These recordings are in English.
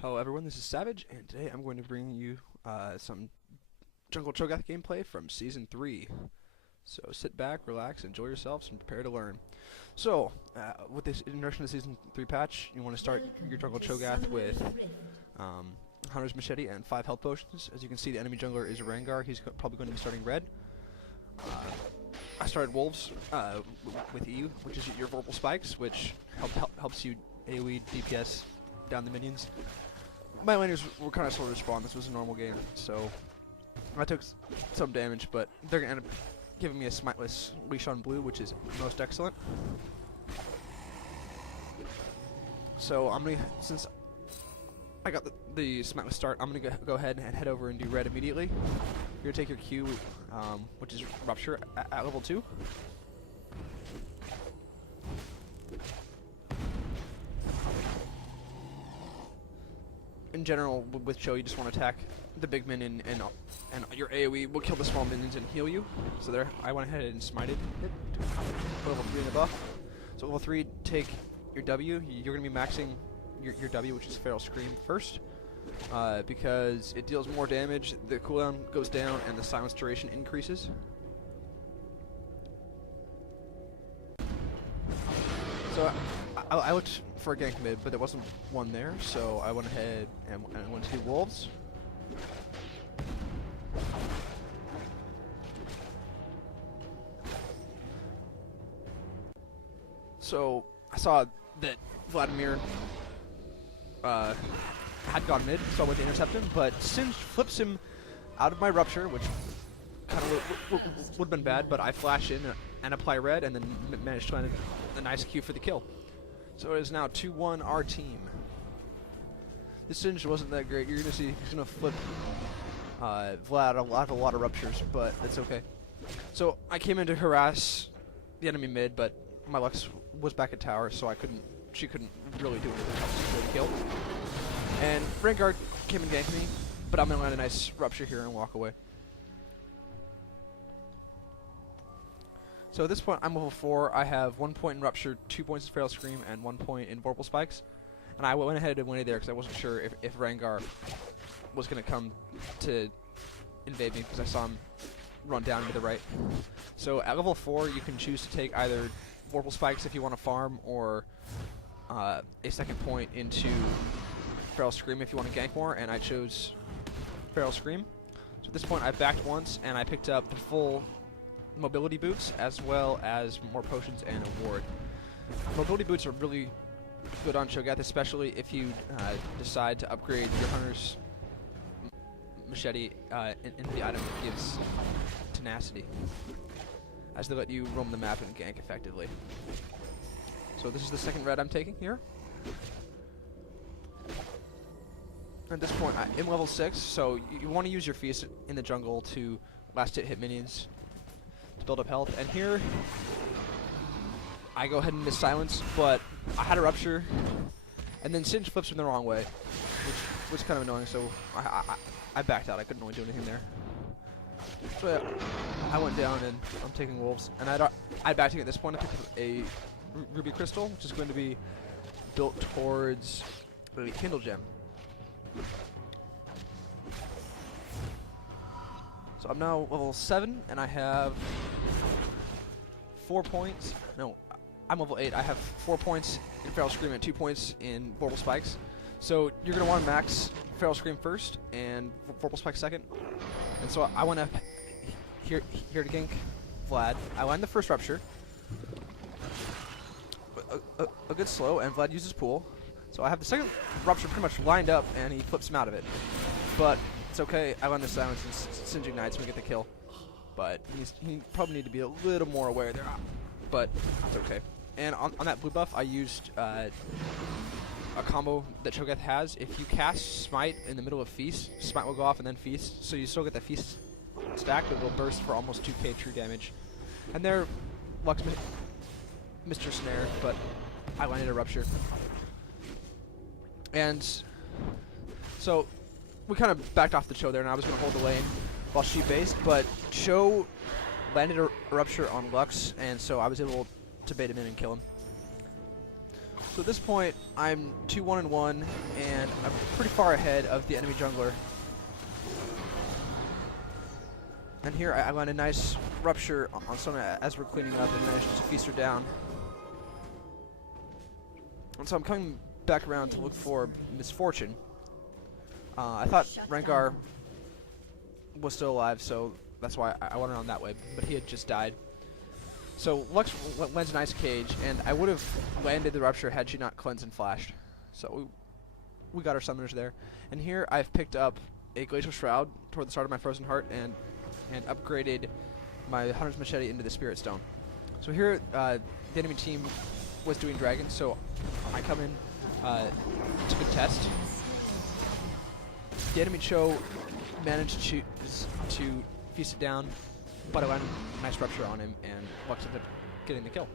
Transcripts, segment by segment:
Hello everyone, this is Savage, and today I'm going to bring you some Jungle Cho'Gath gameplay from Season 3. So sit back, relax, enjoy yourselves, and prepare to learn. So, with this introduction to Season 3 patch, you want to start your Jungle Cho'Gath with Hunter's Machete and 5 health potions. As you can see, the enemy jungler is Rengar. He's probably going to be starting red. I started Wolves with EU, which is your Vorpal Spikes, which helps you AoE DPS down the minions. My laners were kind of slow to respond. This was a normal game, so I took some damage, but they're going to end up giving me a smiteless leash on blue, which is most excellent. So I'm going to, since I got the smiteless start, I'm going to go ahead and head over and do red immediately. You're going to take your Q, which is Rupture, at level 2. In general, with Cho, you just want to attack the big minion, and your AoE will kill the small minions and heal you. So there, I went ahead and smited it. Level 3 in the buff. So level 3, take your W. You're going to be maxing your W, which is Feral Scream, first. Because it deals more damage, the cooldown goes down, and the silence duration increases. So I looked for a gank mid, but there wasn't one there, so I went ahead and went to do Wolves. So I saw that Vladimir had gone mid, so I went to intercept him, but Singe flips him out of my Rupture, which kind of would have been bad, but I flash in and apply red, and then managed to land a nice Q for the kill. So it is now 2-1 our team. This Singe wasn't that great. You're gonna see he's gonna flip Vlad a lot of Ruptures, but it's okay. So I came in to harass the enemy mid, but my Lux was back at tower, so she couldn't really do anything else to kill. And Rengar came and ganked me, but I'm gonna land a nice Rupture here and walk away. So at this point, I'm level 4. I have 1 point in Rupture, 2 points in Feral Scream, and 1 point in Vorpal Spikes. And I went ahead and went there because I wasn't sure if Rengar was going to come to invade me, because I saw him run down to the right. So at level 4, you can choose to take either Vorpal Spikes if you want to farm, or a second point into Feral Scream if you want to gank more, and I chose Feral Scream. So at this point, I backed once, and I picked up the full mobility boots, as well as more potions and a ward. Mobility boots are really good on Cho'Gath, especially if you decide to upgrade your Hunter's Machete into the item that gives tenacity, as they let you roam the map and gank effectively. So this is the second red I'm taking here. At this point, I'm level 6, so you want to use your Feast in the jungle to last hit minions to build up health. And here, I go ahead and miss silence, but I had a Rupture, and then Singe flips him the wrong way, which was kind of annoying, so I backed out. I couldn't really do anything there. So yeah, I went down, and I'm taking Wolves. And I backed at this point. I picked up a Ruby Crystal, which is going to be built towards a Kindle Gem. So I'm now level 7, and I have 4 points. No, I'm level 8. I have 4 points in Feral Scream and 2 points in Vorpal Spikes. So you're going to want to max Feral Scream first and Vorpal Spikes second. And so I want to here to gank Vlad. I land the first Rupture. A good slow, and Vlad uses Pool. So I have the second Rupture pretty much lined up, and he flips him out of it. But it's okay, I land the silence and Singe ignites and we get the kill. But he probably need to be a little more aware there. But it's okay. And on that blue buff, I used a combo that Cho'Gath has. If you cast Smite in the middle of Feast, Smite will go off and then Feast. So you still get the Feast stack, but it will burst for almost 2k true damage. And there, Lux Mr. Snare, but I landed a Rupture. And so we kind of backed off the Cho there, and I was going to hold the lane while she based, but Cho landed a Rupture on Lux, and so I was able to bait him in and kill him. So at this point, I'm 2-1-1, and I'm pretty far ahead of the enemy jungler. And here I land a nice rupture on someone as we're cleaning up and managed to feast her down. And so I'm coming back around to look for Misfortune. I thought Rengar was still alive, so that's why I went around that way, but he had just died. So Lux lands an Ice Cage, and I would have landed the Rupture had she not cleansed and flashed. So we got our summoners there. And here I've picked up a Glacial Shroud toward the start of my Frozen Heart and upgraded my Hunter's Machete into the Spirit Stone. So here the enemy team was doing Dragon, so I come in to contest. The enemy Cho managed to feast it down, but I landed a nice Rupture on him, and Lux ended up getting the kill.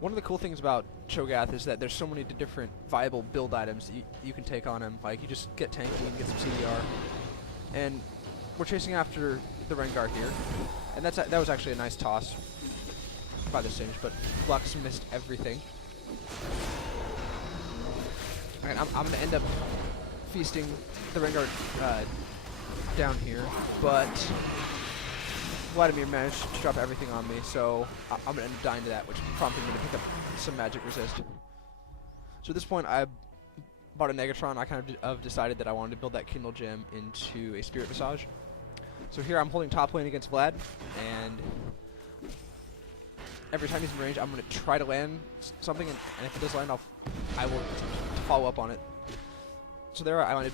One of the cool things about Cho'Gath is that there's so many different viable build items you can take on him. Like, you just get tanky and get some CDR. And we're chasing after the Rengar here. And that was actually a nice toss by the Singe, but Lux missed everything. And I'm going to end up feasting the Rengar down here, but Vladimir managed to drop everything on me, so I'm going to end up dying to that, which prompted me to pick up some magic resist. So at this point, I bought a Negatron. I kind of decided that I wanted to build that Kindle Gem into a Spirit Visage. So here I'm holding top lane against Vlad, and every time he's in range, I'm going to try to land something, and if it does land, I will follow up on it. So there I landed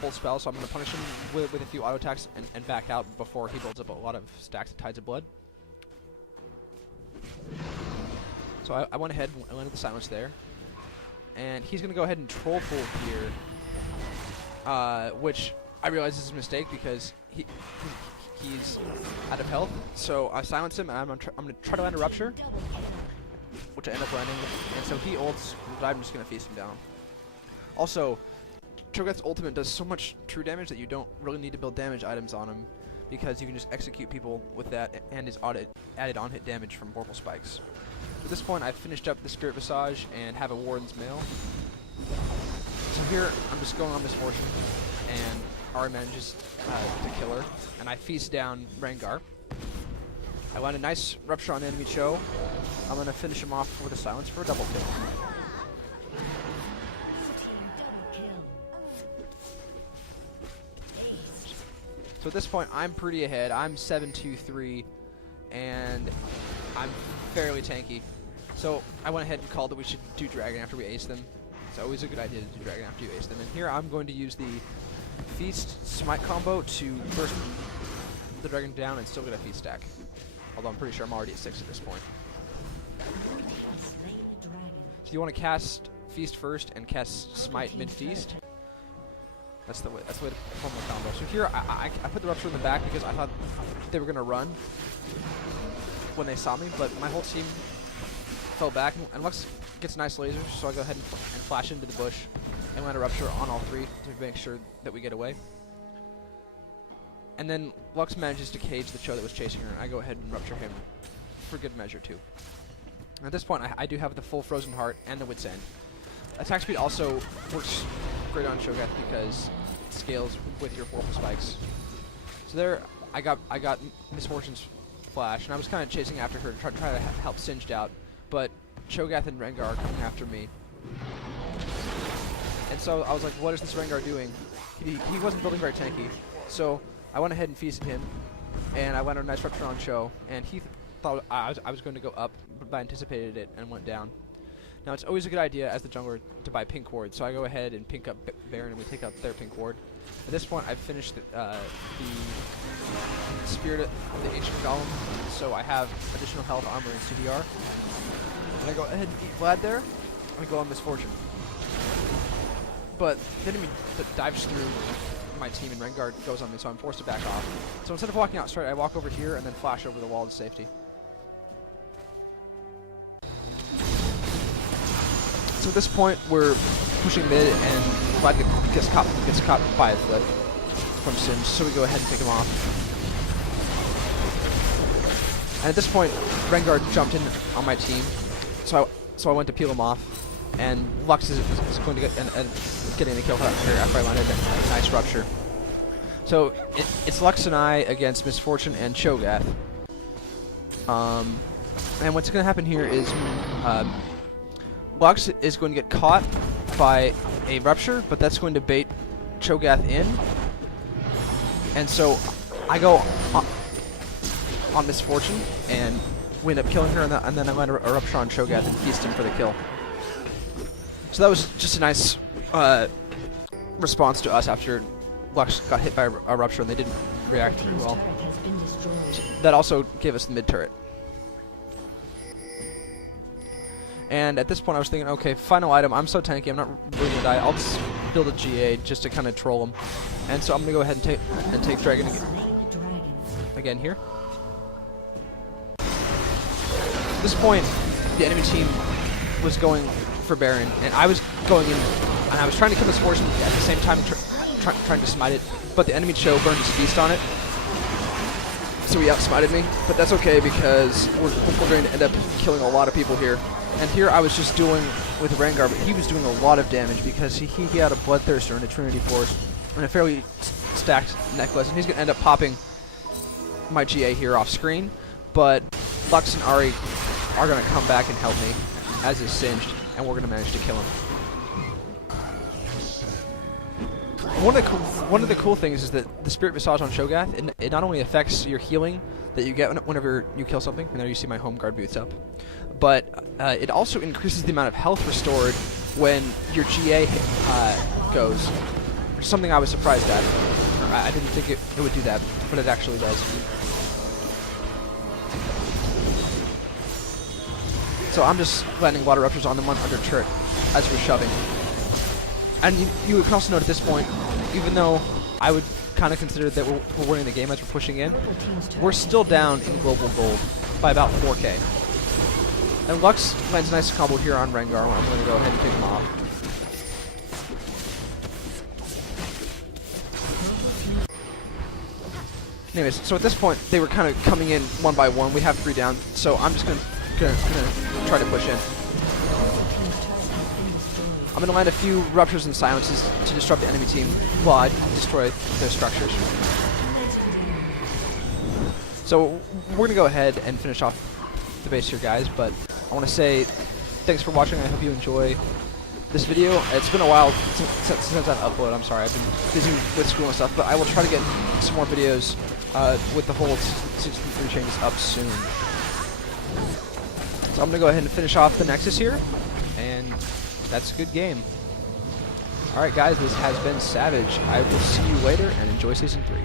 full spell, so I'm going to punish him with a few auto attacks and back out before he builds up a lot of stacks of Tides of Blood. So I went ahead and landed the silence there. And he's going to go ahead and troll pull here, which I realize is a mistake because he's out of health. So I silence him, and I'm going to try to land a Rupture, which I end up landing. And so he ults, but I'm just going to feast him down. Also, Cho'Gath's ultimate does so much true damage that you don't really need to build damage items on him, because you can just execute people with that and his added on-hit damage from Vorpal Spikes. At this point, I've finished up the Spirit Visage and have a Warden's Mail. So here, I'm just going on Misfortune, and Ari manages to kill her, and I feast down Rengar. I land a nice Rupture on enemy Cho. I'm going to finish him off with a Silence for a double kill. So at this point, I'm pretty ahead. I'm 7-2-3, and I'm fairly tanky. So I went ahead and called that we should do Dragon after we ace them. It's always a good idea to do Dragon after you ace them. And here I'm going to use the Feast Smite combo to burst the Dragon down and still get a Feast stack. Although I'm pretty sure I'm already at 6 at this point. So you want to cast Feast first and cast Smite mid-Feast. That's the way to perform the combo. So here, I put the Rupture in the back because I thought they were going to run when they saw me, but my whole team fell back, and Lux gets nice lasers, so I go ahead and flash into the bush and land a Rupture on all three to make sure that we get away. And then Lux manages to cage the Cho that was chasing her, and I go ahead and Rupture him for good measure too. And at this point, I do have the full Frozen Heart and the Wit's End. Attack speed also works great on Cho'Gath because it scales with your Vorpal Spikes. So there, I got Misfortune's flash, and I was kind of chasing after her to try to help Singed out, but Cho'Gath and Rengar are coming after me. And so I was like, what is this Rengar doing? He wasn't building very tanky, so I went ahead and feasted him, and I went on a nice Rupture on Cho, and he thought I was going to go up, but I anticipated it and went down. Now, it's always a good idea as the jungler to buy pink ward, so I go ahead and pink up Baron, and we take out their pink ward. At this point, I've finished the Spirit of the Ancient Golem, so I have additional health, armor, and CDR. And I go ahead and eat Vlad there, and I go on Misfortune. But the enemy dives through my team, and Rengar goes on me, so I'm forced to back off. So instead of walking out straight, I walk over here and then flash over the wall to safety. So at this point, we're pushing mid, and Vlad gets caught by a flip from Singe, so we go ahead and pick him off. And at this point, Rengar jumped in on my team, so I went to peel him off, and Lux is going to get getting the kill here after I landed a nice rupture. So it's Lux and I against Misfortune and Cho'Gath. And what's going to happen here is Lux is going to get caught by a rupture, but that's going to bait Cho'Gath in. And so I go on Misfortune, and we end up killing her, and then I land a rupture on Cho'Gath and feast him for the kill. So that was just a nice response to us after Lux got hit by a rupture and they didn't react very well. So that also gave us the mid turret. And at this point I was thinking, okay, final item, I'm so tanky, I'm not really gonna die, I'll just build a GA just to kind of troll him. And so I'm gonna go ahead and take Dragon again here. At this point, the enemy team was going for Baron, and I was going in, and I was trying to kill this Misfortune at the same time trying to smite it, but the enemy Cho burned his feast on it, so he outsmited me. But that's okay because we're going to end up killing a lot of people here. And here I was just doing with Rengar, but he was doing a lot of damage because he had a Bloodthirster and a Trinity Force and a fairly stacked necklace, and he's going to end up popping my GA here off screen. But Lux and Ahri are going to come back and help me, as is Singed, and we're going to manage to kill him. One of the cool things is that the Spirit Visage on Cho'Gath, it not only affects your healing that you get whenever you kill something, and there you see my home guard boots up, but it also increases the amount of health restored when your GA goes, which is something I was surprised at. I didn't think it would do that, but it actually does. So I'm just landing water ruptures on them under turret as we're shoving. And you can also note at this point, even though I would kind of consider that we're winning the game as we're pushing in, we're still down in global gold by about 4k. And Lux lands a nice combo here on Rengar. I'm going to go ahead and pick him off. Anyways, so at this point, they were kind of coming in one by one. We have 3 down, so I'm just going to try to push in. I'm going to land a few ruptures and silences to disrupt the enemy team while I destroy their structures. So we're going to go ahead and finish off the base here, guys, but I want to say thanks for watching. I hope you enjoy this video. It's been a while since I've uploaded. I'm sorry, I've been busy with school and stuff, but I will try to get some more videos with the whole 63 changes up soon. So I'm going to go ahead and finish off the Nexus here, and that's a good game. Alright guys, this has been Savage. I will see you later, and enjoy Season 3.